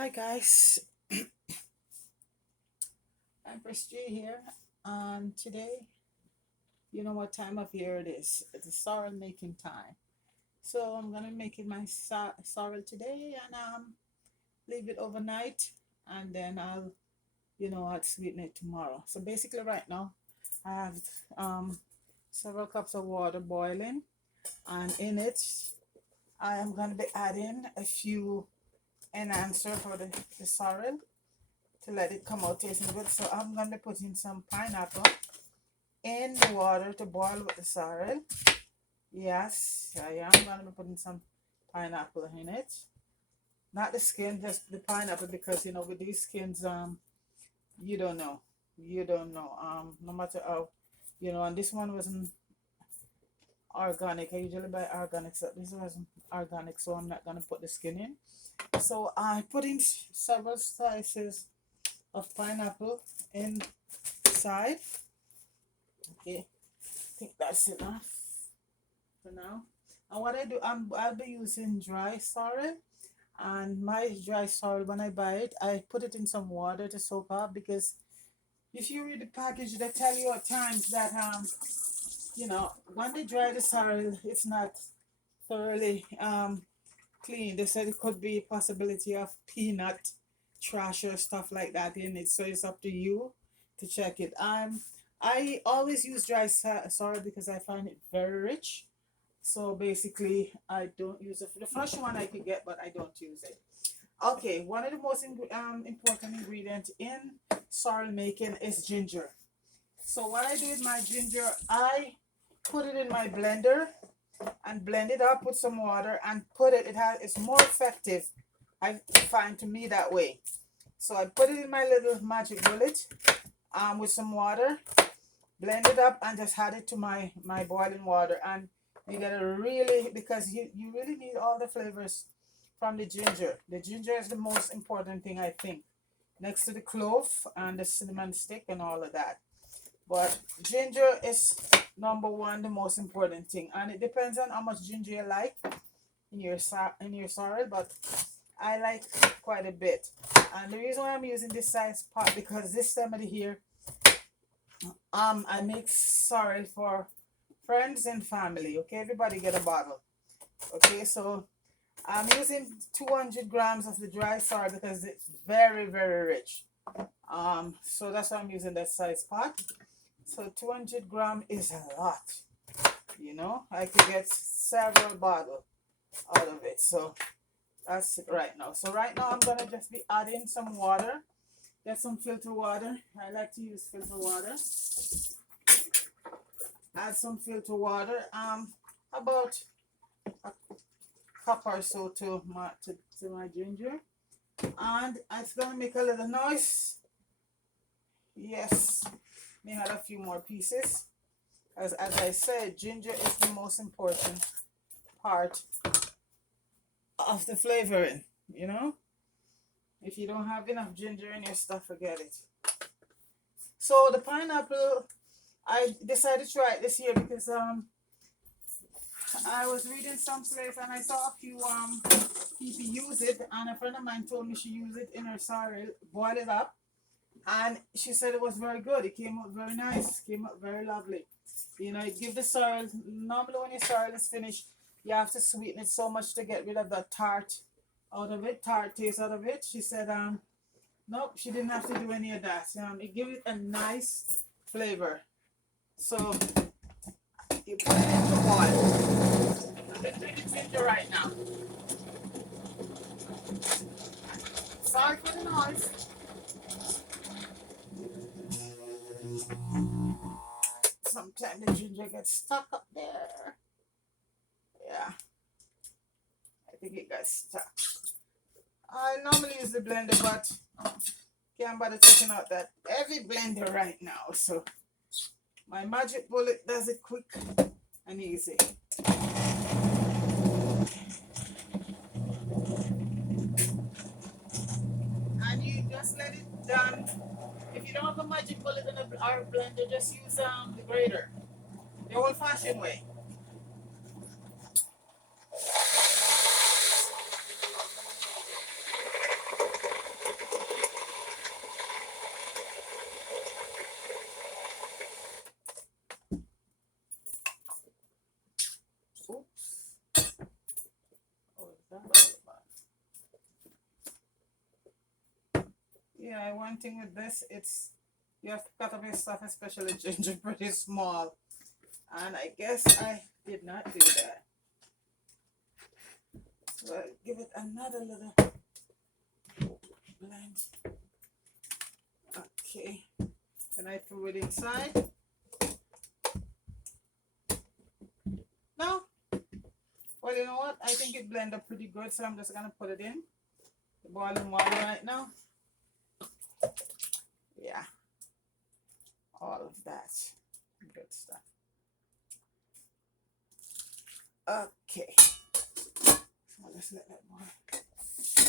Hi guys, I'm Christy here. Today, you know what time of year it is. It's a sorrel making time. So I'm gonna make it my sorrel today and leave it overnight, and then I'll sweeten it tomorrow. So basically, right now, I have um several cups of water boiling, and in it, I am gonna be adding a few enhancer for the sorrel to let it come out tasting good. So I'm gonna be putting some pineapple in the water to boil with the sorrel. Yes, I am gonna be putting some pineapple in it. Not the skin, just the pineapple, because with these skins, you don't know. You don't know. No matter how, and this one wasn't organic. I usually buy organic, so this wasn't organic, so I'm not gonna put the skin in. So I put in several slices of pineapple inside. Okay, I think that's enough for now. And what I do, I'll be using dry sorrel. And my dry sorrel, when I buy it, I put it in some water to soak up, because if you read the package, they tell you at times that when they dry the sorrel, it's not thoroughly clean. They said it could be a possibility of peanut trash or stuff like that in it. So it's up to you to check it. I always use dry sorrel because I find it very rich. So basically, I don't use it. For the fresh one I could get, but I don't use it. Okay, one of the most important ingredients in sorrel making is ginger. So what I do with my ginger, I put it in my blender and blend it up with some water and put it. It's more effective, I find, to me, that way. So I put it in my little magic bullet with some water, blend it up, and just add it to my boiling water. And you gotta really, because you really need all the flavors from the ginger. The ginger is the most important thing, I think, next to the clove and the cinnamon stick and all of that. But ginger is number one, the most important thing, and it depends on how much ginger you like in your sorrel. But I like quite a bit, and the reason why I'm using this size pot, because this time of the year, I make sorrel for friends and family. Okay, everybody get a bottle. Okay, so I'm using 200 grams of the dry sorrel because it's very, very rich. So that's why I'm using that size pot. So 200 grams is a lot. I could get several bottles out of it. So that's it right now. So right now I'm gonna just be adding some water. Get some filter water. I like to use filter water. Add some filter water. About a cup or so to my ginger, and it's gonna make a little noise. Yes, may add a few more pieces. As I said, ginger is the most important part of the flavoring. If you don't have enough ginger in your stuff, forget it. So the pineapple, I decided to try it this year because I was reading someplace and I saw a few people use it, and a friend of mine told me she used it in her sorrel, boil it up, and she said it was very good. It came out very nice, came out very lovely. You give the sorrel, normally when your sorrel is finished, you have to sweeten it so much to get rid of the tart taste out of it. She said, nope, she didn't have to do any of that. It gives it a nice flavor. So you put it in the boil. Let's do the ginger right now. Sorry for the noise. Sometimes the ginger gets stuck up there. Yeah, I think it got stuck. I normally use the blender, but can't bother taking out that heavy blender right now. So my magic bullet does it quick and easy. And you just let it done. If you don't have a magic bullet in our blender, just use the grater, the old-fashioned way. Yeah, one thing with this, it's you have to cut up your stuff, especially ginger, pretty small. And I guess I did not do that. So I'll give it another little blend. Okay. And I threw it inside. Now, well, you know what? I think it blended up pretty good, so I'm just gonna put it in the boiling water right now. Yeah, all of that good stuff. Okay, I'll just let that boil.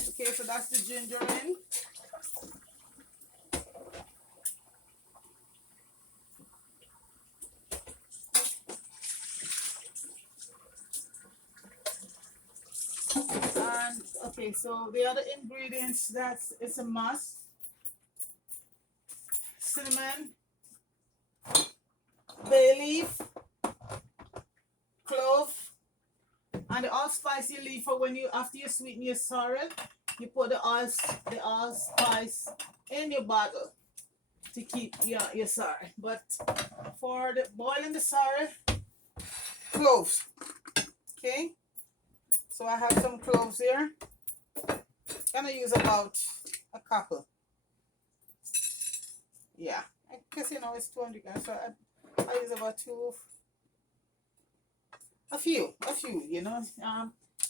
Okay, so that's the ginger in. And okay, so the other ingredients that's it's a must: cinnamon, bay leaf, clove, and the allspice you leave for when you after you sweeten your sorrel. You put the allspice in your bottle to keep your sorrel. But for the boiling the sorrel, cloves. Okay, so I have some cloves here. Gonna use about a couple. Yeah, I guess it's 200 grams, so I use about two. A few,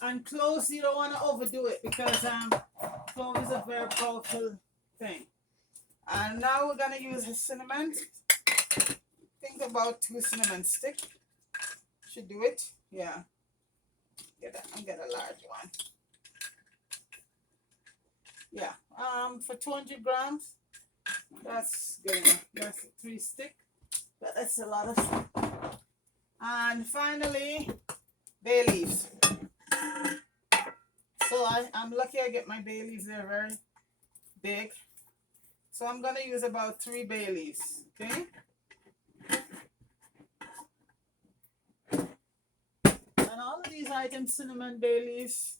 and cloves, you don't want to overdo it because clove is a very powerful thing. And now we're gonna use the cinnamon. Think about 2 cinnamon sticks. Should do it. Yeah. Get a large one. Yeah. For 200 grams, that's good enough. That's 3 sticks. But that's a lot of. And finally, bay leaves. So I'm lucky I get my bay leaves. They're very big. So I'm going to use about 3 bay leaves. Okay? And all of these items, cinnamon, bay leaves,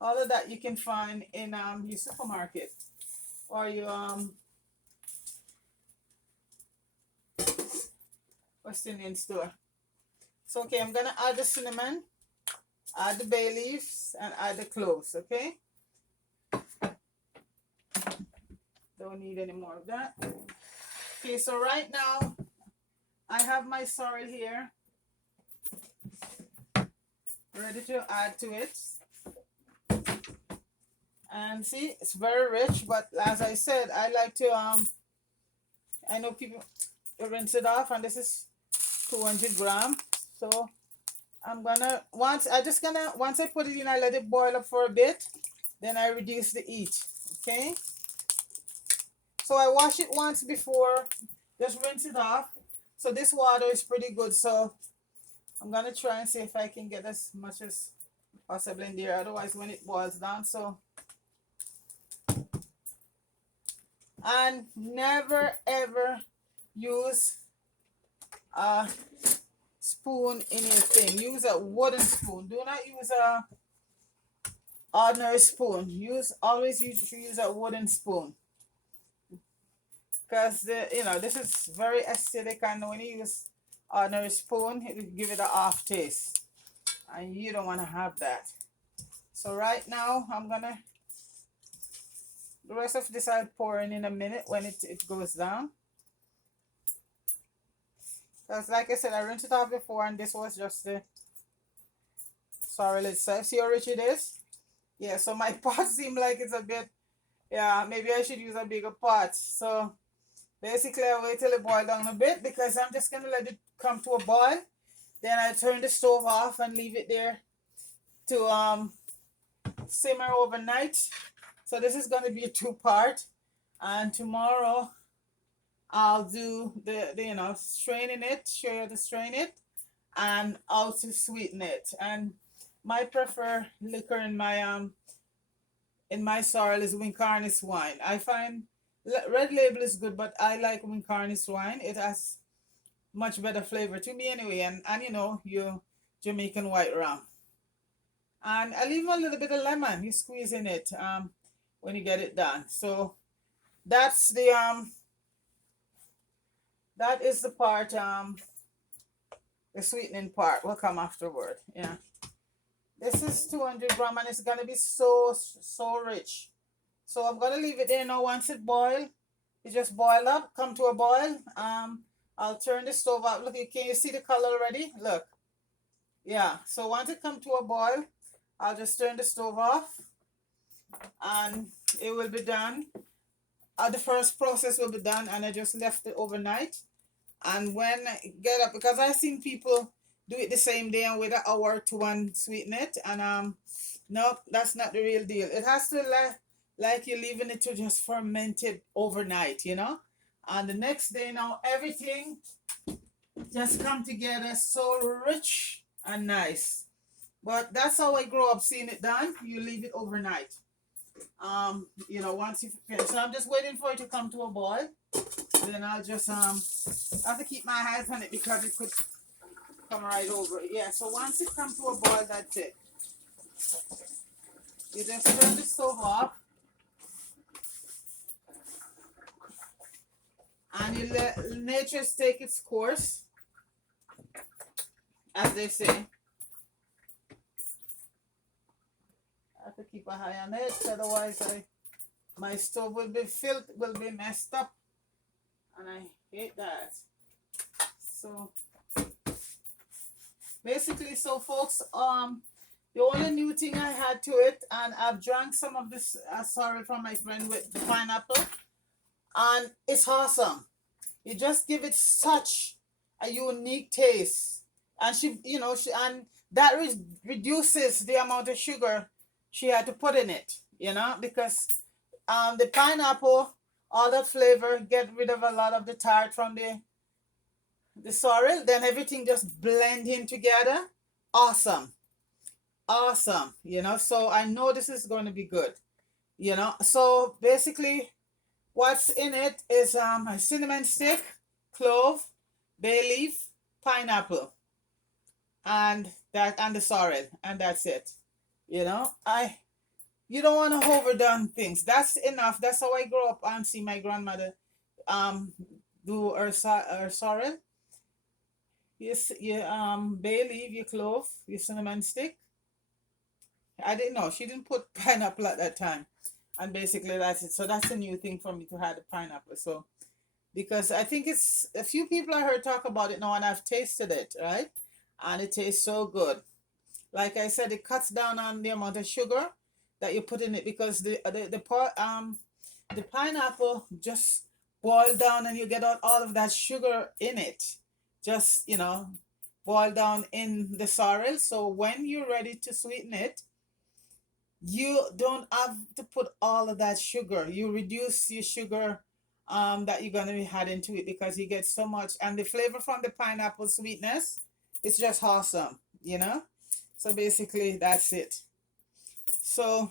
all of that you can find in your supermarket or your West Indian store. So, okay, I'm going to add the cinnamon, add the bay leaves, and add the cloves, okay? Don't need any more of that. Okay, so right now, I have my sorrel here, ready to add to it. And see, it's very rich, but as I said, I like to, I know people rinse it off, and this is 200 grams. So I'm gonna once I put it in, I let it boil up for a bit, then I reduce the heat. Okay, so I wash it once before, just rinse it off. So this water is pretty good, so I'm gonna try and see if I can get as much as possible in there, otherwise when it boils down. So, and never ever use a spoon in your thing. Use a wooden spoon. Do not use a ordinary spoon. Always use a wooden spoon, because this is very acidic, and when you use ordinary spoon, it will give it an off taste, and you don't want to have that. So right now the rest of this I'll pour in a minute when it goes down. Because like I said, I rinsed it off before, and this was just the sorrel itself. See how rich it is? Yeah, so my pot seemed like it's a bit, yeah, maybe I should use a bigger pot. So basically I wait till it boils down a bit, because I'm just going to let it come to a boil. Then I turn the stove off and leave it there to simmer overnight. So this is going to be a 2-part. And tomorrow I'll do the straining it, show you how to strain it, and how to sweeten it. And my preferred liquor in my sorrel is Wincarnis wine. I find Red Label is good, but I like Wincarnis wine. It has much better flavor to me anyway. And your Jamaican white rum. And I leave a little bit of lemon. You squeeze in it when you get it done. So That's that is the part the sweetening part will come afterward. Yeah. This is 200 gram and it's gonna be so rich. So I'm gonna leave it there now. Once it boil, it just boil up, come to a boil. I'll turn the stove up. Look, can you see the color already? Look. Yeah. So once it come to a boil, I'll just turn the stove off and it will be done. The first process will be done and I just left it overnight. And when I get up, because I've seen people do it the same day and wait an hour to one sweeten it. And nope, that's not the real deal. It has to like you're leaving it to just ferment it overnight, you know? And the next day now everything just come together so rich and nice. But that's how I grew up seeing it done. You leave it overnight. Once you finish. So I'm just waiting for it to come to a boil. Then I'll just have to keep my eyes on it because it could come right over it. Yeah, so once it comes to a boil, that's it. You just turn the stove off and you let nature take its course, as they say. I have to keep an eye on it, otherwise my stove will be messed up, and I hate that. So basically, so folks, the only new thing I had to it, and I've drank some of this sorrel from my friend with the pineapple, and it's awesome. You just give it such a unique taste, and and that reduces the amount of sugar she had to put in it, because the pineapple, all that flavor, get rid of a lot of the tart from the sorrel, then everything just blend in together. Awesome. Awesome. So I know this is going to be good. So basically what's in it is a cinnamon stick, clove, bay leaf, pineapple, and the sorrel, and that's it. I You don't want to overdone things. That's enough. That's how I grew up and see my grandmother um do her sorrel. You bay leaf, your clove, your cinnamon stick. I didn't know she didn't put pineapple at that time, and basically that's it. So that's a new thing for me to have the pineapple. So because I think it's a few people I heard talk about it now, and I've tasted it, right, and it tastes so good. Like I said, it cuts down on the amount of sugar that you put in it because the pineapple just boil down and you get all of that sugar in it. Just boil down in the sorrel. So when you're ready to sweeten it, you don't have to put all of that sugar. You reduce your sugar that you're gonna be adding to it because you get so much, and the flavor from the pineapple sweetness, it's just awesome. So basically that's it. So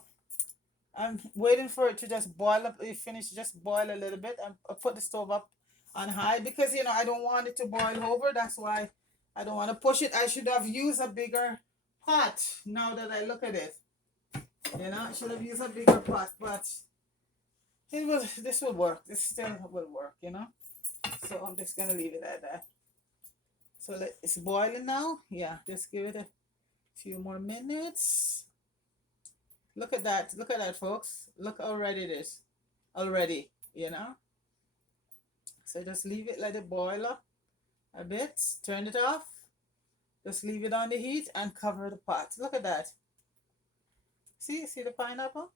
I'm waiting for it to just boil up. It finish just boil a little bit, and I put the stove up on high because I don't want it to boil over. That's why I don't want to push it. I should have used a bigger pot. Now that I look at it, I should have used a bigger pot, but it will. This will work. This still will work. So I'm just gonna leave it at that. So it's boiling now. Yeah, just give it a few more minutes. Look at that. Look at that, folks. Look how ready it is. Already. So just leave it, let it boil up a bit. Turn it off. Just leave it on the heat and cover the pot. Look at that. See the pineapple?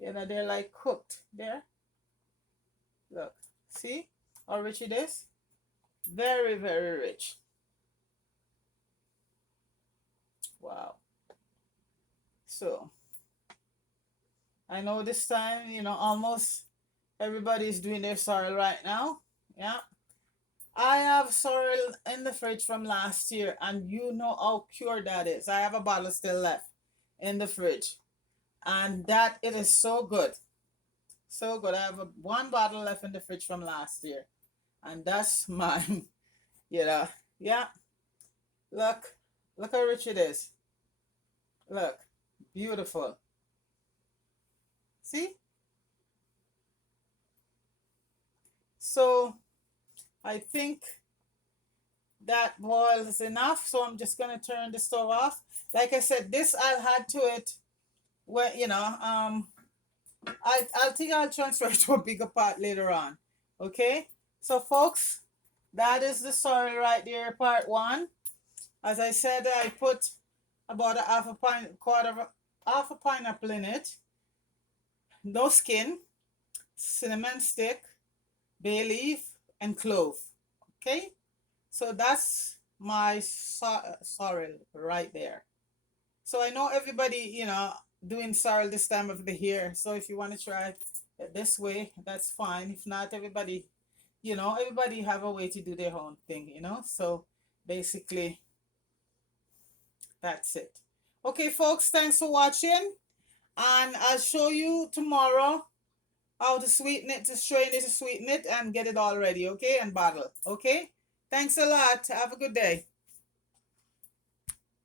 They're like cooked there. Look. See how rich it is? Very, very rich. Wow. So I know this time, almost everybody's doing their sorrel right now. Yeah. I have sorrel in the fridge from last year, and you know how pure that is. I have a bottle still left in the fridge, and that it is so good. So good. I have one bottle left in the fridge from last year, and that's mine. you know. Yeah. Look. Look how rich it is. Look. Beautiful. See? So I think that boils enough. So I'm just gonna turn the stove off. Like I said, this I'll add to it when I'll think I'll transfer it to a bigger pot later on. Okay? So folks, that is the story right there, part one. As I said, I put about a half a pine quarter of half a pineapple in it, no skin, cinnamon stick, bay leaf, and clove. Okay? So that's my sorrel right there. So I know everybody, doing sorrel this time of the year. So if you want to try it this way, that's fine. If not, everybody have a way to do their own thing. So basically, that's it. Okay, folks, thanks for watching. And I'll show you tomorrow how to sweeten it, to strain it, to sweeten it, and get it all ready, okay? And bottle, okay? Thanks a lot. Have a good day.